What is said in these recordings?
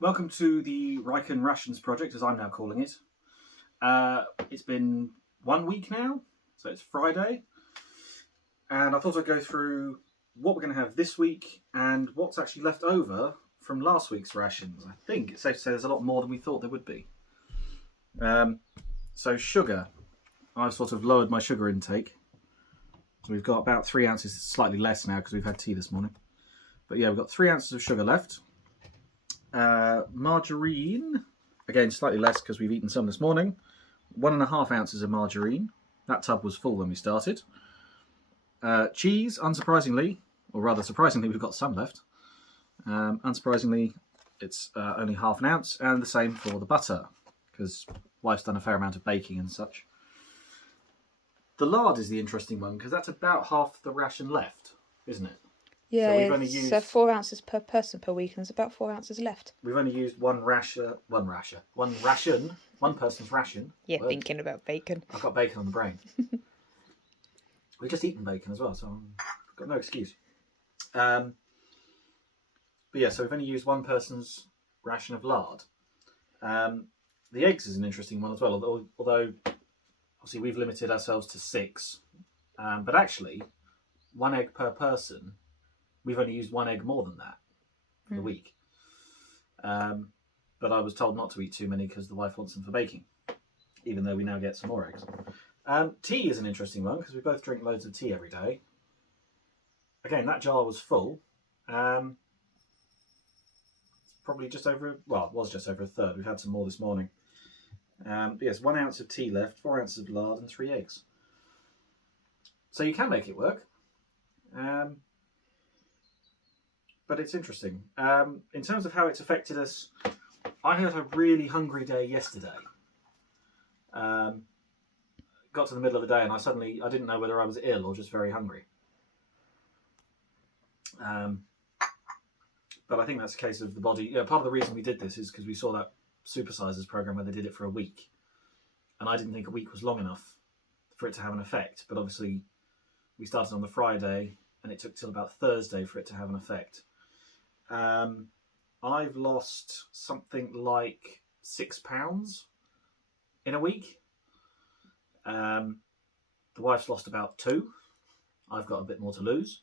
Welcome to the Rations project, as I'm now calling it. It's been 1 week now, so it's Friday, and I thought I'd go through what we're going to have this week and what's actually left over from last week's rations. I think it's safe to say there's a lot more than we thought there would be. So sugar, I've sort of lowered my sugar intake. So we've got about 3 ounces, slightly less now because we've had tea this morning. But yeah, we've got 3 ounces of sugar left. Margarine, again slightly less because we've eaten some this morning. 1.5 ounces of margarine. That tub was full when we started. Cheese, unsurprisingly, or rather surprisingly, we've got some left. Unsurprisingly, it's only 1/2 ounce, and the same for the butter because wife's done a fair amount of baking and such. The lard is the interesting one because that's about half the ration left, isn't it? Yeah, so we've only used 4 ounces per person per week, and there's about 4 ounces left. We've only used one person's ration. Yeah, thinking about bacon. I've got bacon on the brain. We've just eaten bacon as well, so I've got no excuse. But yeah, so we've only used one person's ration of lard. The eggs is an interesting one as well, although obviously we've limited ourselves to 6. But actually, 1 egg per person, we've only used 1 egg more than that for the week. But I was told not to eat too many because the wife wants them for baking, even though we now get some more eggs. Tea is an interesting one because we both drink loads of tea every day. Again, that jar was full. It's probably just over, well, it was just over 1/3. We've had some more this morning. But yes, 1 ounce of tea left, 4 ounces of lard, and 3 eggs. So you can make it work. But it's interesting. In terms of how it's affected us, I had a really hungry day yesterday. Got to the middle of the day and I didn't know whether I was ill or just very hungry. But I think that's a case of the body. Yeah, part of the reason we did this is because we saw that Supersizers program where they did it for a week. And I didn't think a week was long enough for it to have an effect. But obviously we started on the Friday and it took till about Thursday for it to have an effect. I've lost something like 6 pounds in a week. The wife's lost about 2. I've got a bit more to lose.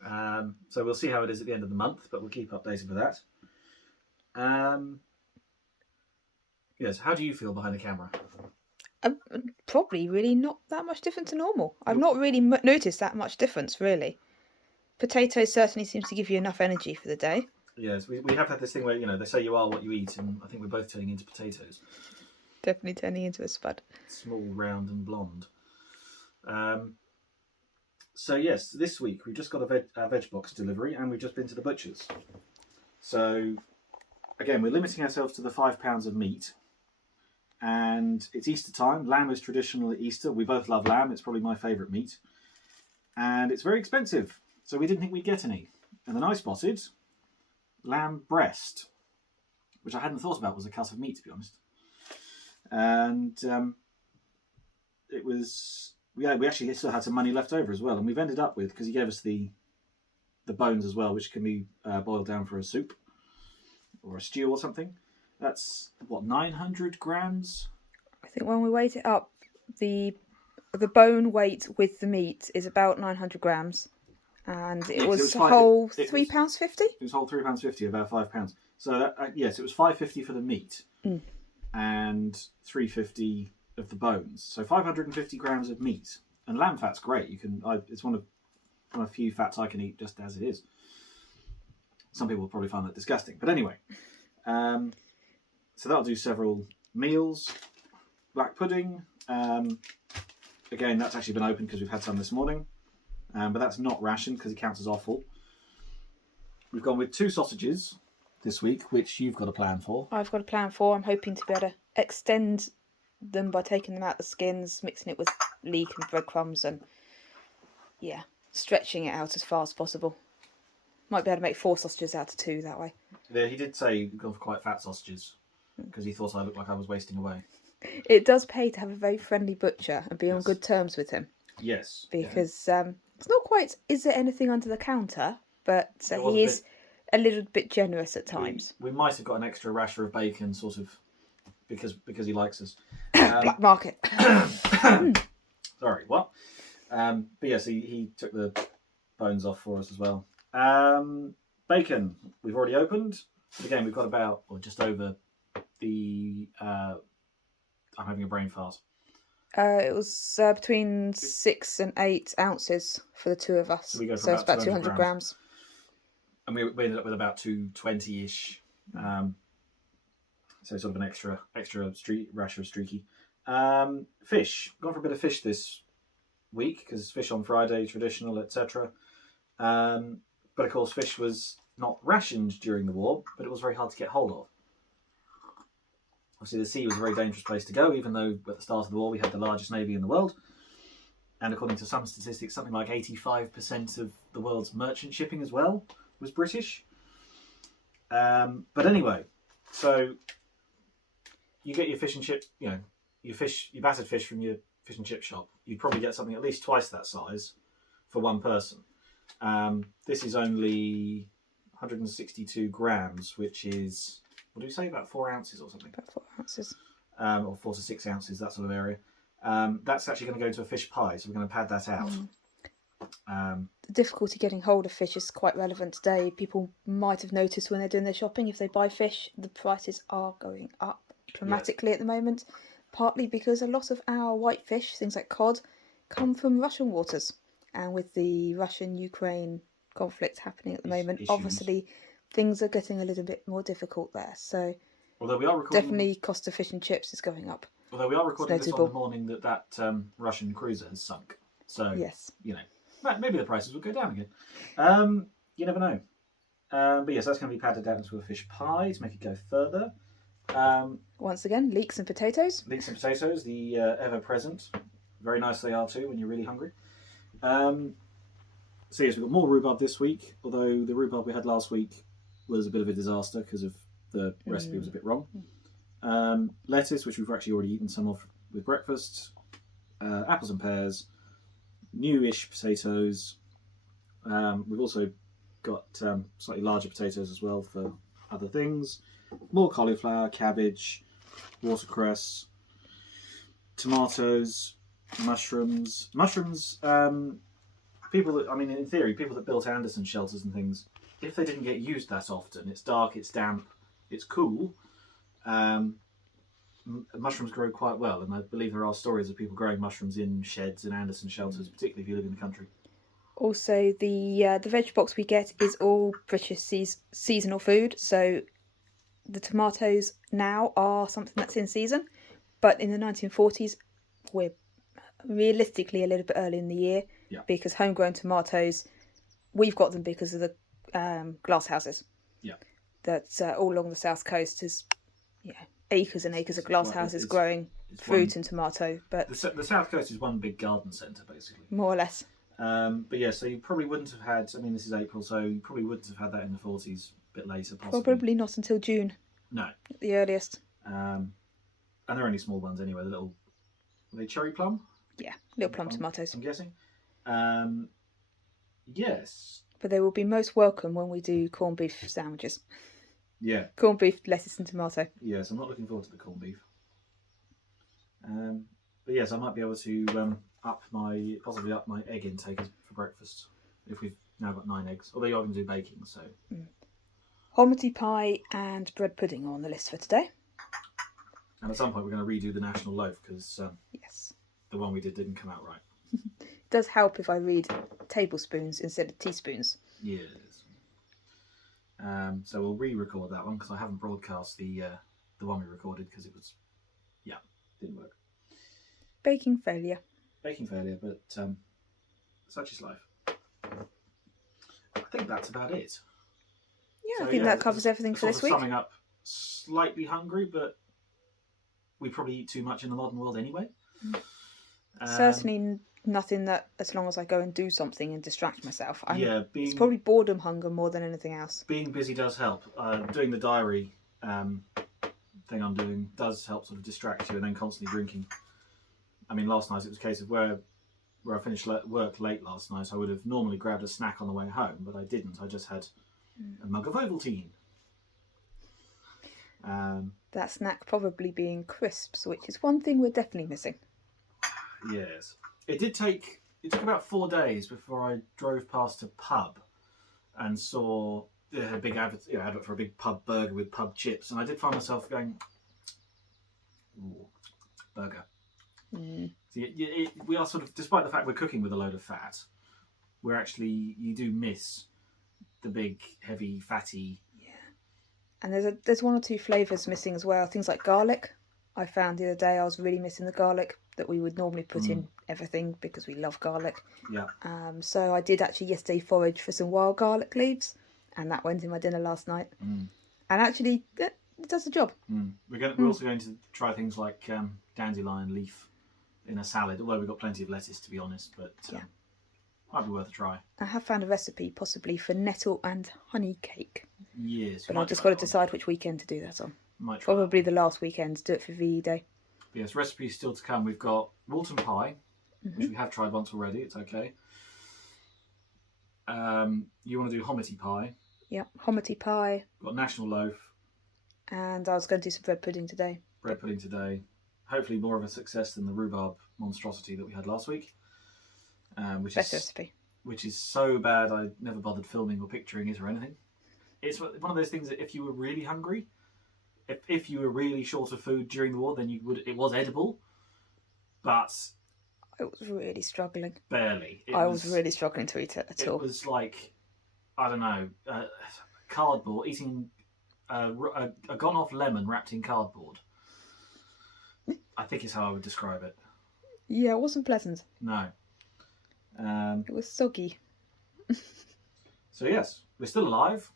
So we'll see how it is at the end of the month, but we'll keep updated with that. Yes, how do you feel behind the camera? Probably really not that much different to normal. I've not really noticed that much difference, really. Potatoes certainly seems to give you enough energy for the day. Yes, we have had this thing where, they say you are what you eat, and I think we're both turning into potatoes. Definitely turning into a spud. Small, round and blonde. So yes, this week we've just got a veg box delivery and we've just been to the butcher's. So again, we're limiting ourselves to the 5 pounds of meat. And it's Easter time. Lamb is traditional at Easter. We both love lamb. It's probably my favourite meat. And it's very expensive. So we didn't think we'd get any. And then I spotted lamb breast, which I hadn't thought about was a cut of meat, to be honest. And it was, we actually still had some money left over as well. And we've ended up with, because he gave us the bones as well, which can be boiled down for a soup or a stew or something. That's, 900 grams? I think when we weighed it up, the bone weight with the meat is about 900 grams. And it was whole £3.50? It was whole £3.50, about £5. So yes, it was £5.50 for the meat and £3.50 of the bones. So 550 grams of meat. And lamb fat's great. It's one of a few fats I can eat just as it is. Some people will probably find that disgusting. But anyway, so that'll do several meals. Black pudding. Again, that's actually been opened because we've had some this morning. But that's not ration because it counts as offal. We've gone with 2 sausages this week, which you've got a plan for. I've got a plan for. I'm hoping to be able to extend them by taking them out the skins, mixing it with leek and breadcrumbs, and yeah, stretching it out as far as possible. Might be able to make 4 sausages out of 2 that way. Yeah, he did say he'd gone for quite fat sausages because he thought I looked like I was wasting away. It does pay to have a very friendly butcher and be on good terms with him. Yes. Because it's not quite, is there anything under the counter? But he is a little bit generous at times. We might have got an extra rasher of bacon, sort of, because he likes us. Black market. Sorry, what? But yes, he took the bones off for us as well. Bacon, we've already opened. But again, we've got about, or just over the... I'm having a brain fart. It was between 6 and 8 ounces for the two of us. So we go for it's about 200 grams. And we ended up with about 220-ish. So sort of an extra rasher of streaky. Fish. Gone for a bit of fish this week because fish on Friday, traditional, etc. But of course, fish was not rationed during the war, but it was very hard to get hold of. Obviously, the sea was a very dangerous place to go, even though at the start of the war we had the largest navy in the world. And according to some statistics, something like 85% of the world's merchant shipping as well was British. But anyway, so you get your fish and chip, your battered fish from your fish and chip shop. You'd probably get something at least twice that size for one person. This is only 162 grams, which is, what do we say, about 4 ounces or something? About 4 ounces. Or 4 to 6 ounces, that sort of area. That's actually going to go into a fish pie, so we're going to pad that out. The difficulty getting hold of fish is quite relevant today. People might have noticed when they're doing their shopping, if they buy fish, the prices are going up dramatically at the moment, partly because a lot of our white fish, things like cod, come from Russian waters. And with the Russian-Ukraine conflict happening at the moment, obviously things are getting a little bit more difficult there. So although we are recording, definitely cost of fish and chips is going up. Although we are recording this on the morning that Russian cruiser has sunk. So, yes, maybe the prices will go down again. You never know. But yes, that's going to be padded down into a fish pie to make it go further. Once again, leeks and potatoes. Leeks and potatoes, the ever-present. Very nice they are too when you're really hungry. So yes, we've got more rhubarb this week, although the rhubarb we had last week was a bit of a disaster because of the recipe was a bit wrong. Lettuce, which we've actually already eaten some of with breakfast. Apples and pears. Newish potatoes. We've also got slightly larger potatoes as well for other things. More cauliflower, cabbage, watercress, tomatoes, mushrooms. Mushrooms, people that, in theory, people that built Anderson shelters and things, if they didn't get used that often, it's dark, it's damp, it's cool, mushrooms grow quite well, and I believe there are stories of people growing mushrooms in sheds and Anderson shelters, particularly if you live in the country. Also, the veg box we get is all British seasonal food, so the tomatoes now are something that's in season, but in the 1940s, we're realistically a little bit early in the year, because homegrown tomatoes, we've got them because of the glass houses. That's all along the south coast is, acres and acres of glass houses growing fruit and tomato. But the south coast is one big garden centre, basically. More or less. But yeah, so you probably wouldn't have had, this is April, so you probably wouldn't have had that in the 40s, a bit later possibly. Probably not until June. No. At the earliest. And they're only small ones anyway, the little, are they cherry plum? Yeah, little plum tomatoes. I'm guessing. Yes. But they will be most welcome when we do corned beef sandwiches. Yeah. Corned beef, lettuce and tomato. Yes, I'm not looking forward to the corned beef. But yes, I might be able to possibly up my egg intake for breakfast if we've now got 9 eggs. Although you're going to do baking, so. Hominy pie and bread pudding are on the list for today. And at some point we're going to redo the national loaf because yes, the one we did didn't come out right. It does help if I read tablespoons instead of teaspoons. Yes. So we'll re-record that one because I haven't broadcast the one we recorded because it was, didn't work. Baking failure. Baking failure, but such is life. I think that's about it. Yeah, so, I think that covers everything for this week. Summing up, slightly hungry, but we probably eat too much in the modern world anyway. Certainly nothing that, as long as I go and do something and distract myself. It's probably boredom hunger more than anything else. Being busy does help. Doing the diary thing I'm doing does help sort of distract you, and then constantly drinking. Last night it was a case of where I finished work late last night. I would have normally grabbed a snack on the way home, but I didn't. I just had a mug of Ovaltine. That snack probably being crisps, which is one thing we're definitely missing. Yes. It took about 4 days before I drove past a pub and saw a big advert for a big pub burger with pub chips, and I did find myself going, ooh, burger. Mm. So we are sort of, despite the fact we're cooking with a load of fat, you do miss the big, heavy, fatty. Yeah. And there's one or two flavours missing as well. Things like garlic. I found the other day I was really missing the garlic that we would normally put in everything because we love garlic. Yeah. So I did actually yesterday forage for some wild garlic leaves, and that went in my dinner last night. And actually, it does the job. We're also going to try things like dandelion leaf in a salad, although we've got plenty of lettuce, to be honest, but might be worth a try. I have found a recipe possibly for nettle and honey cake. Yes. But I've just got to decide which weekend to do that on. Might try Probably the last weekend to do it for VE Day. But yes, recipes still to come. We've got Walton pie, which we have tried once already. It's okay. You want to do hominy pie? Yeah, hominy pie. Got national loaf. And I was going to do some bread pudding today. Bread pudding today. Hopefully more of a success than the rhubarb monstrosity that we had last week. Best recipe. Which is so bad I never bothered filming or picturing it or anything. It's one of those things that if you were really hungry, if you were really short of food during the war, then it was edible, but I was really struggling. Barely. I was really struggling to eat it at all. It was like, I don't know, cardboard, eating a gone-off lemon wrapped in cardboard. I think is how I would describe it. Yeah, it wasn't pleasant. No. It was soggy. So yes, we're still alive.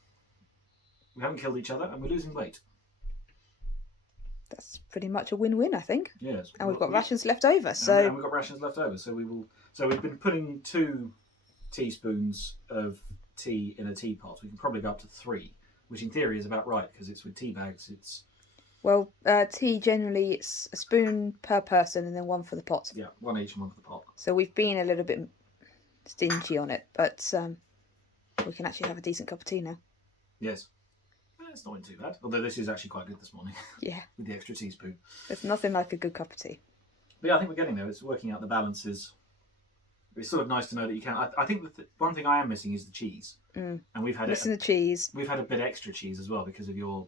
We haven't killed each other, and we're losing weight. That's pretty much a win-win, I think. Yes. And we've got rations left over, and we've got rations left over, so we will. So we've been putting 2 teaspoons of tea in a teapot. We can probably go up to 3, which in theory is about right because it's with tea bags. Well, tea generally it's a spoon per person and then 1 for the pot. Yeah, 1 each and 1 for the pot. So we've been a little bit stingy on it, but we can actually have a decent cup of tea now. Yes. It's not been too bad. Although this is actually quite good this morning. Yeah. With the extra teaspoon. There's nothing like a good cup of tea. But yeah, I think we're getting there. It's working out the balances. It's sort of nice to know that you can. I think one thing I am missing is the cheese. And we've had the cheese. We've had a bit extra cheese as well because of your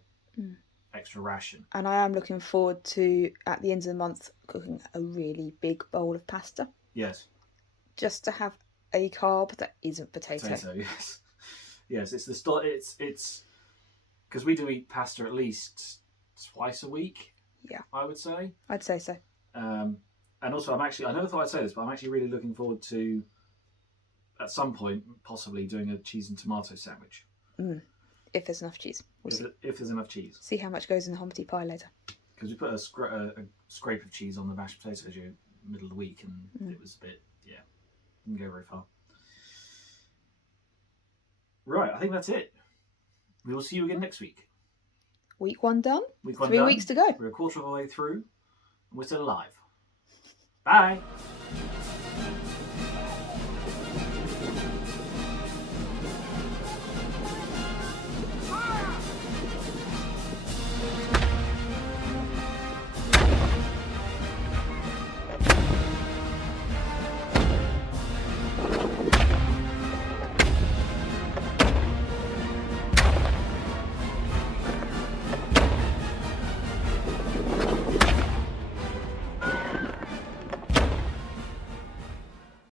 extra ration. And I am looking forward to, at the end of the month, cooking a really big bowl of pasta. Yes. Just to have a carb that isn't potato. Yes. Yes, it's because we do eat pasta at least twice a week. Yeah. I would say. I'd say so. And also, I never thought I'd say this, but I'm actually really looking forward to, at some point, possibly doing a cheese and tomato sandwich. If there's enough cheese. If there's enough cheese. See how much goes in the hominy pie later. Because we put a scrape of cheese on the mashed potatoes middle of the week, and it was a bit, didn't go very far. Right, I think that's it. We will see you again next week. Week 1 done. Week 1 3 done. weeks to go. We're a quarter of the way through, and we're still alive. Bye.